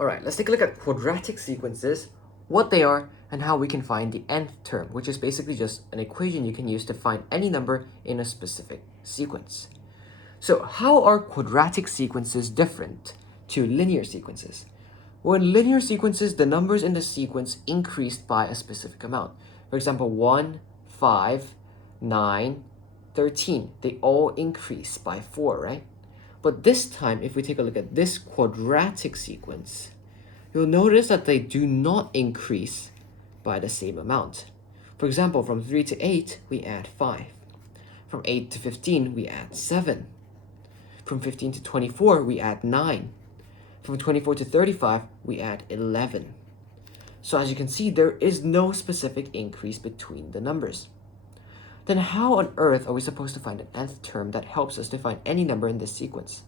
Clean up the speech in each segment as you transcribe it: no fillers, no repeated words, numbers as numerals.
Alright, let's take a look at quadratic sequences, what they are, and how we can find the nth term, which is basically just an equation you can use to find any number in a specific sequence. So how are quadratic sequences different to linear sequences? Well, in linear sequences, the numbers in the sequence increased by a specific amount. For example, 1, 5, 9, 13. They all increase by 4, right? But this time, if we take a look at this quadratic sequence, you'll notice that they do not increase by the same amount. For example, from 3 to 8, we add 5. From 8 to 15, we add 7. From 15 to 24, we add 9. From 24 to 35, we add 11. So as you can see, there is no specific increase between the numbers. Then how on earth are we supposed to find an nth term that helps us to find any number in this sequence?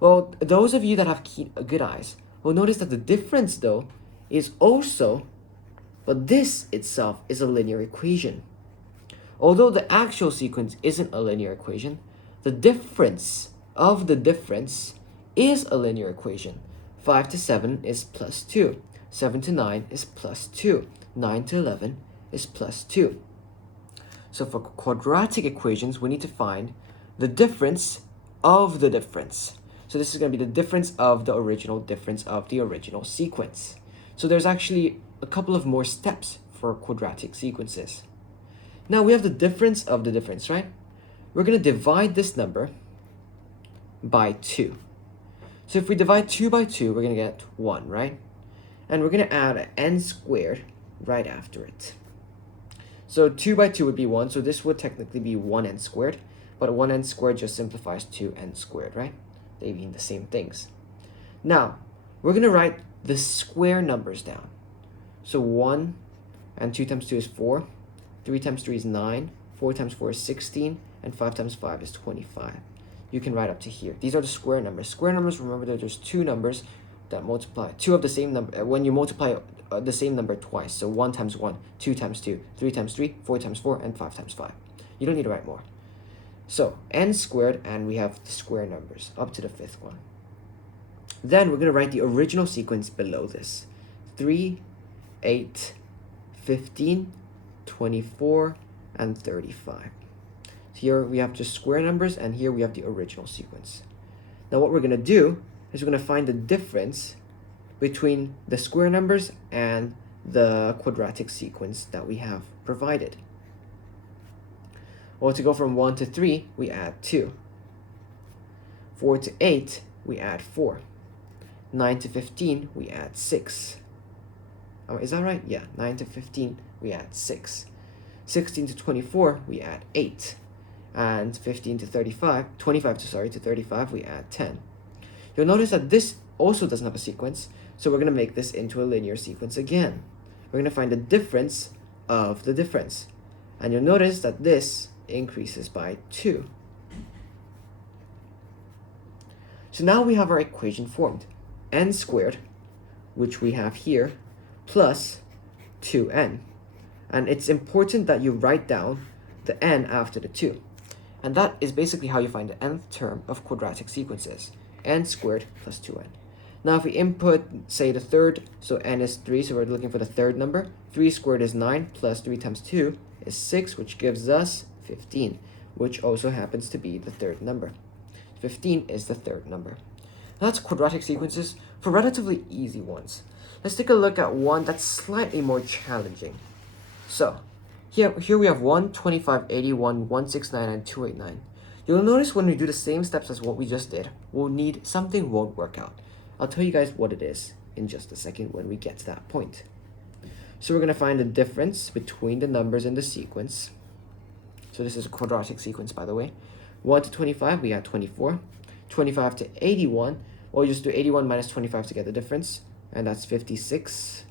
Well, those of you that have good eyes will notice that the difference, though, is also, but this itself is a linear equation. Although the actual sequence isn't a linear equation, the difference of the difference is a linear equation. 5 to 7 is plus 2. 7 to 9 is plus 2. 9 to 11 is plus 2. So for quadratic equations, we need to find the difference of the difference. So this is going to be the difference of the original sequence. So there's actually a couple of more steps for quadratic sequences. Now we have the difference of the difference, right? We're going to divide this number by 2. So if we divide 2 by 2, we're going to get 1, right? And we're going to add an n squared right after it. So 2 by 2 would be 1, so this would technically be 1n squared, but 1n squared just simplifies 2n squared, right? They mean the same things. Now, we're going to write the square numbers down. So 1 and 2 times 2 is 4, 3 times 3 is 9, 4 times 4 is 16, and 5 times 5 is 25. You can write up to here. These are the square numbers. Square numbers, remember that there's two numbers that multiply, two of the same number, when you multiply the same number twice. So 1 times 1, 2 times 2, 3 times 3, 4 times 4, and 5 times 5. You don't need to write more. So n squared, and we have the square numbers up to the fifth one. Then we're going to write the original sequence below this. 3, 8, 15, 24, and 35. Here we have just square numbers, and here we have the original sequence. Now what we're going to do is we're going to find the difference between the square numbers and the quadratic sequence that we have provided. Well, to go from 1 to 3, we add 2. 4 to 8, we add 4. 9 to 15, we add 6. Oh, is that right? Yeah, 9 to 15, we add 6. 16 to 24, we add 8. And 25 to 35, we add 10. You'll notice that this also doesn't have a sequence, so we're going to make this into a linear sequence again. We're going to find the difference of the difference. And you'll notice that this increases by 2. So now we have our equation formed. N squared, which we have here, plus 2n. And it's important that you write down the n after the 2. And that is basically how you find the nth term of quadratic sequences. N squared plus 2n. Now if we input, say, the third, so n is 3, so we're looking for the third number. 3 squared is 9, plus 3 times 2 is 6, which gives us 15, which also happens to be the third number. 15 is the third number. Now that's quadratic sequences for relatively easy ones. Let's take a look at one that's slightly more challenging. So, here we have 1, 25, 81, 169, and 289. You'll notice when we do the same steps as what we just did, we'll need something won't work out. I'll tell you guys what it is in just a second when we get to that point. So we're going to find the difference between the numbers in the sequence. So this is a quadratic sequence, by the way. 1 to 25, we add 24. 25 to 81, well, you just do 81 minus 25 to get the difference, and that's 56.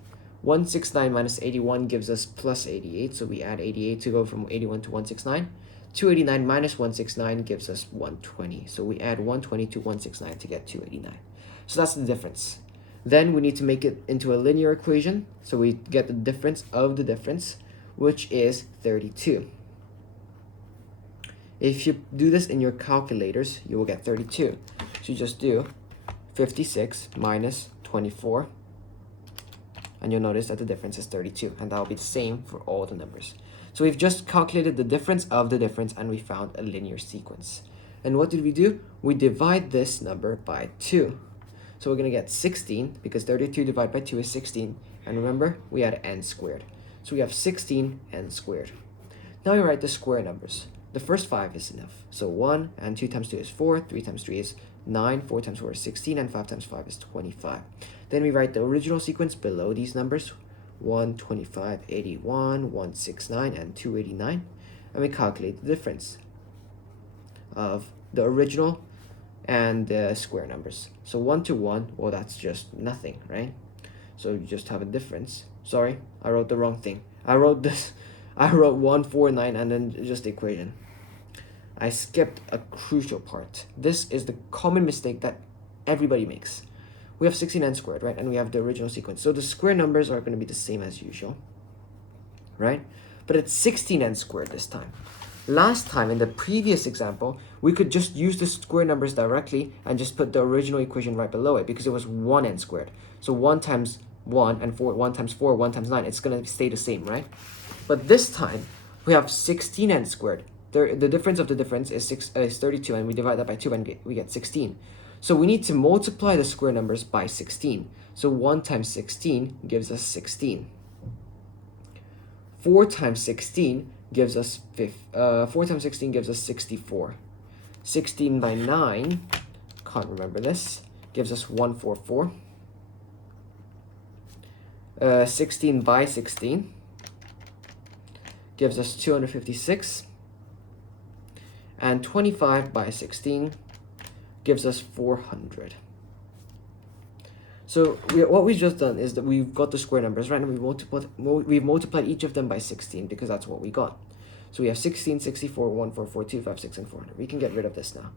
169 minus 81 gives us plus 88, so we add 88 to go from 81 to 169. 289 minus 169 gives us 120, so we add 120 to 169 to get 289. So that's the difference. Then we need to make it into a linear equation, so we get the difference of the difference, which is 32. If you do this in your calculators, you will get 32. So you just do 56 minus 24. And you'll notice that the difference is 32. And that will be the same for all the numbers. So we've just calculated the difference of the difference, and we found a linear sequence. And what did we do? We divide this number by 2. So we're going to get 16, because 32 divided by 2 is 16. And remember, we had n squared. So we have 16 n squared. Now we write the square numbers. The first 5 is enough. So 1 and 2 times 2 is 4, 3 times 3 is 9, 4 times 4 is 16, and 5 times 5 is 25. Then we write the original sequence below these numbers, 125, 81, 169, and 289. And we calculate the difference of the original and the square numbers. So 1 to 1, well, that's just nothing, right? So you just have a difference. Sorry, I wrote the wrong thing. I wrote 149 and then just the equation. I skipped a crucial part. This is the common mistake that everybody makes. We have 16n squared, right? And we have the original sequence. So the square numbers are going to be the same as usual, right? But it's 16n squared this time. Last time, in the previous example, we could just use the square numbers directly and just put the original equation right below it because it was 1n squared. So 1 times 1 and 4, 1 times 4, 1 times 9, it's going to stay the same, right? But this time, we have 16n squared. The difference of the difference is 32, and we divide that by 2 and we get 16. So we need to multiply the square numbers by 16. So 1 times 16 gives us 16. 4 times 16 gives us 4 times 16 gives us 64. 16 by 9, can't remember this, gives us 144. 16 by 16 gives us 256. And 25 by 16 gives us 400. So what we've just done is that we've got the square numbers, right? And we've multiplied each of them by 16 because that's what we got. So we have 16, 64, 1, 4, 4, 2, 5, 6, and 400. We can get rid of this now.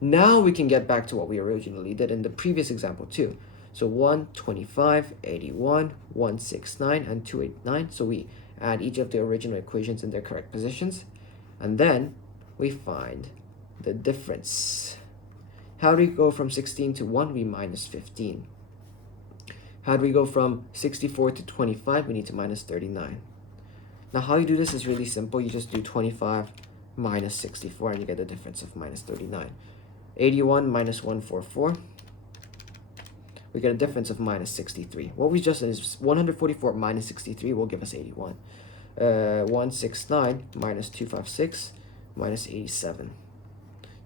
Now we can get back to what we originally did in the previous example too. So 125, 81, 169, and 289. So we add each of the original equations in their correct positions. And then we find the difference. How do we go from 16 to 1? We minus 15. How do we go from 64 to 25? We need to minus 39. Now how you do this is really simple. You just do 25 minus 64 and you get the difference of minus 39. 81 minus 144. We get a difference of minus 63. What we just did is 144 minus 63 will give us 81. 169 minus 256 minus 87.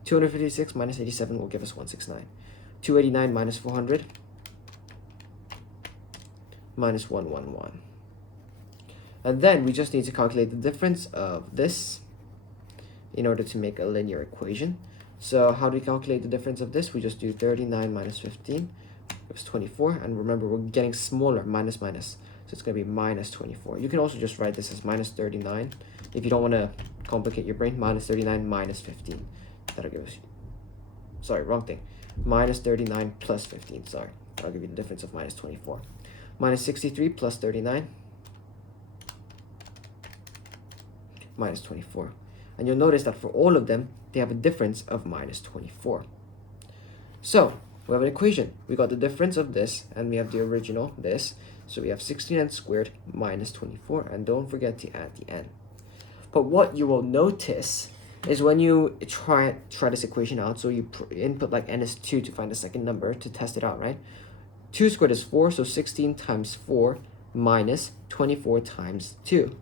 256 minus 87 will give us 169. 289 minus 400 minus 111. And then we just need to calculate the difference of this in order to make a linear equation. So how do we calculate the difference of this? We just do 39 minus 15 gives 24. And remember, we're getting smaller, minus minus. So it's going to be minus 24. You can also just write this as minus 39. If you don't want to complicate your brain, minus 39 minus 15. That'll give us, sorry, wrong thing. Minus 39 plus 15, sorry. That'll give you the difference of minus 24. Minus 63 plus 39. Minus 24. And you'll notice that for all of them, they have a difference of minus 24. So we have an equation. We got the difference of this, and we have the original, this. So we have 16n squared minus 24, and don't forget to add the n. But what you will notice is when you try this equation out, so you input like n is 2 to find the second number to test it out, right? 2 squared is 4, so 16 times 4 minus 24 times 2.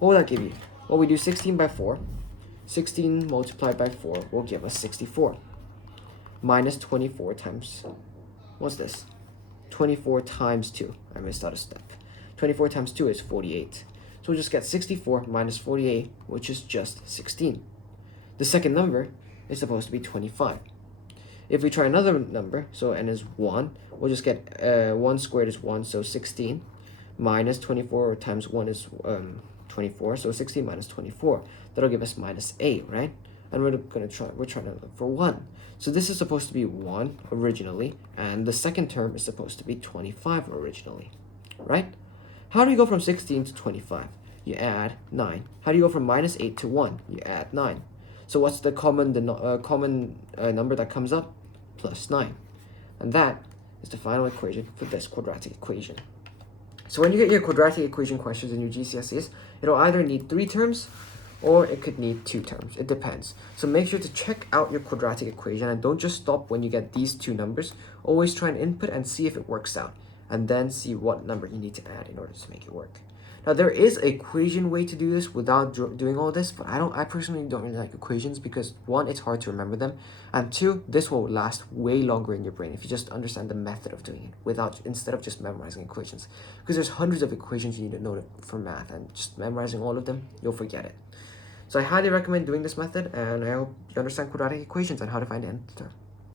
What will that give you? Well, we do 16 by 4. 16 multiplied by 4 will give us 64. Minus 24 times, what's this? 24 times 2. I missed out a step. 24 times 2 is 48. So we'll just get 64 minus 48, which is just 16. The second number is supposed to be 25. If we try another number, so n is 1, we'll just get 1 squared is 1, so 16 minus 24 times 1 is 24, so 16 minus 24. That'll give us minus 8, right? And we're trying to look for 1. So this is supposed to be 1 originally, and the second term is supposed to be 25 originally, right? How do you go from 16 to 25? You add 9. How do you go from minus 8 to 1? You add 9. So what's the common number that comes up? Plus 9. And that is the final equation for this quadratic equation. So when you get your quadratic equation questions in your GCSEs, it'll either need 3 terms or it could need 2 terms. It depends. So make sure to check out your quadratic equation and don't just stop when you get these 2 numbers. Always try and input and see if it works out, and then see what number you need to add in order to make it work. Now there is an equation way to do this without doing all this, but I personally don't really like equations because 1, it's hard to remember them, and 2, this will last way longer in your brain if you just understand the method of doing it instead of just memorizing equations, because there's hundreds of equations you need to know for math, and just memorizing all of them, you'll forget it. So I highly recommend doing this method, and I hope you understand quadratic equations and how to find the nth term.